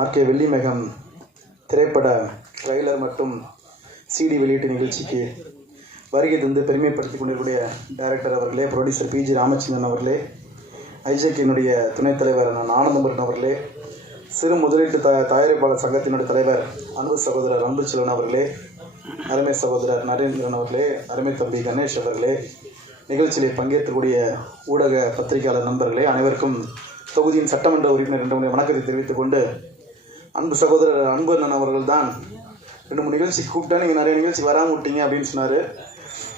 RK வெள்ளிமேகம் திரைப்பட trailer மற்றும் CD வெளியீட்டு நிகழ்ச்சிக்கு வருகை தந்து பெருமைப்படுத்திக் கொண்டிருக்கூடிய டைரக்டர் அவர்களே, ப்ரொடியூசர் பிஜி ராமச்சந்திரன் அவர்களே, ஐஜேக்கினுடைய துணைத் தலைவர் ஆனந்தபுரன் அவர்களே, சிறு முதலீட்டு தயாரிப்பாளர் சங்கத்தினுடைய தலைவர் அன்பு சகோதரர் அன்புச்செல்வன் அவர்களே, அருமை சகோதரர் நரேந்திரன் அவர்களே, அருமை தம்பி கணேஷ் அவர்களே, நிகழ்ச்சியில் பங்கேற்கக்கூடிய ஊடக பத்திரிகையாளர் நண்பர்களே, அனைவருக்கும் தொகுதியின் சட்டமன்ற உறுப்பினர் என்ற வணக்கத்தை தெரிவித்துக் கொண்டு, அன்பு சகோதரர் அன்பு அண்ணன் அவர்கள் தான் 2-3 நிகழ்ச்சிக்கு கூப்பிட்டா நீங்கள் நிறைய நிகழ்ச்சிக்கு வராமல் விட்டீங்க அப்படின்னு சொன்னார்.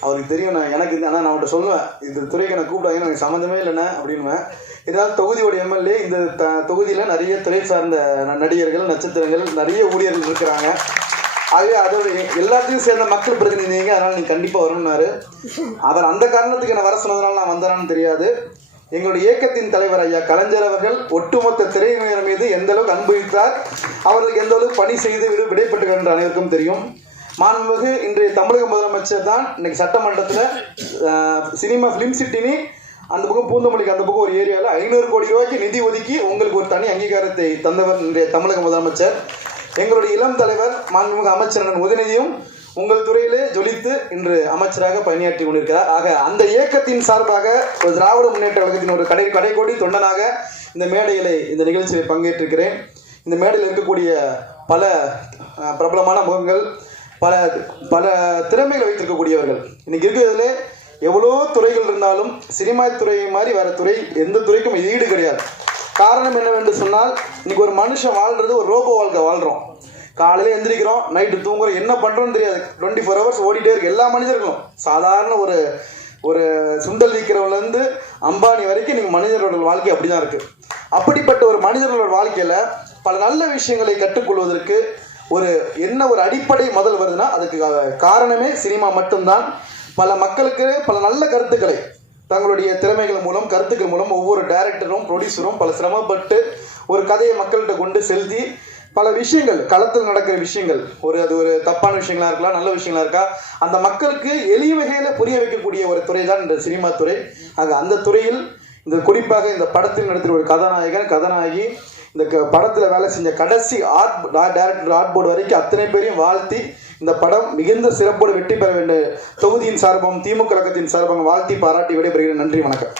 அவருக்கு தெரியும் எனக்கு ஆனால் நான் அவன்கிட்ட சொல்லுவேன், இந்த துறைக்கு நான் கூப்பிடாங்க எனக்கு சம்மந்தமே இல்லைண்ணே அப்படின்வேன். இதனால் தொகுதியோட எம்எல்ஏ இந்த தொகுதியில் நிறைய துறை சார்ந்த நடிகர்கள், நட்சத்திரங்கள், நிறைய ஊழியர்கள் இருக்கிறாங்க. ஆகவே அதோட எல்லாத்தையும் சேர்ந்த மக்கள் பிரதிநிதிங்க, அதனால் நீங்கள் கண்டிப்பாக வரணும்னாரு. அவர் அந்த காரணத்துக்கு என்ன வர சொன்னதுனால நான் வந்தேனான்னு தெரியாது. எங்களுடைய இயக்கத்தின் தலைவர் ஐயா கலைஞர் அவர்கள் ஒட்டுமொத்த திரையினர் மீது எந்த அளவுக்கு அன்பு வைத்தார், அவர்களுக்கு எந்த அளவுக்கு பணி செய்து விடைபெற்று என்ற அனைவருக்கும் தெரியும். மாண்புமிகு இன்றைய தமிழக முதலமைச்சர் தான் இன்னைக்கு சட்டமன்றத்தில் சினிமா ஃபிலிம் சிட்டினி அந்த பக்கம் பூந்தமல்லிக்கு அந்த பக்கம் ஒரு ஏரியாவில் 500 கோடி ரூபாய்க்கு நிதி ஒதுக்கி உங்களுக்கு ஒரு தனி அங்கீகாரத்தை தந்தவர் இன்றைய தமிழக முதலமைச்சர். எங்களுடைய இளம் தலைவர் மாண்புமிகு அமைச்சர் உதயநிதியும் உங்கள் துறையிலே ஜொலித்து இன்று அமைச்சராக பணியாற்றி கொண்டிருக்கிறார். ஆக அந்த இயக்கத்தின் சார்பாக ஒரு திராவிட முன்னேற்ற கழகத்தின் ஒரு கடைக்கோடி தொண்டனாக இந்த மேடையிலே இந்த நிகழ்ச்சியில் பங்கேற்றிருக்கிறேன். இந்த மேடையில் இருக்கக்கூடிய பல பிரபலமான முகங்கள், பல பல திறமைகளை வைத்திருக்கக்கூடியவர்கள் இன்னைக்கு இருக்கிறதுல எவ்வளோ துறைகள் இருந்தாலும் சினிமா துறை மாதிரி வேற துறை எந்த துறைக்கும் ஈடு கிடையாது. காரணம் என்னவென்று சொன்னால், இன்னைக்கு ஒரு மனுஷன் வாழ்றது ஒரு ரோபோ வாழ்க்கை வாழ்றோம். காலையில் எந்திரிக்கிறோம், நைட்டு தூங்குறோம், என்ன பண்ணுறோன்னு தெரியாது. 24 hours ஓடிட்டே இருக்கு. எல்லா மனிதர்களும் சாதாரண ஒரு சுண்டல் விற்கிறவங்கலேருந்து அம்பானி வரைக்கும் நீங்கள் மனிதர்களோட வாழ்க்கை அப்படி தான் இருக்குது. அப்படிப்பட்ட ஒரு மனிதர்களோட வாழ்க்கையில் பல நல்ல விஷயங்களை கற்றுக்கொள்வதற்கு ஒரு அடிப்படை முதல் வருதுன்னா அதுக்கு காரணமே சினிமா மட்டும்தான். பல மக்களுக்கு பல நல்ல கருத்துக்களை தங்களுடைய திறமைகள் மூலம், கருத்துக்கள் மூலம் ஒவ்வொரு டைரக்டரும் ப்ரொடியூசரும் பல சிரமப்பட்டு ஒரு கதையை மக்கள்கிட்ட கொண்டு செலுத்தி பல விஷயங்கள், களத்தில் நடக்கிற விஷயங்கள், அது ஒரு தப்பான விஷயங்களா இருக்கலாம், நல்ல விஷயங்களா இருக்கா, அந்த மக்களுக்கு எளிய வகையில் புரிய வைக்கக்கூடிய ஒரு துறை தான் இந்த சினிமா துறை. ஆக அந்த துறையில் இந்த குறிப்பாக இந்த படத்தில் நடத்துகிற ஒரு கதாநாயகி, இந்த படத்தில் வேலை செஞ்ச கடைசி டைரக்டர் ஆர்ட் போர்டு வரைக்கும் அத்தனை பேரையும் வாழ்த்தி இந்த படம் மிகுந்த சிறப்போடு வெற்றி பெற வேண்டும் தொகுதியின் சார்பம் திமுக கழகத்தின் சார்பாக வாழ்த்தி பாராட்டி விடைபெறுகிறேன். நன்றி, வணக்கம்.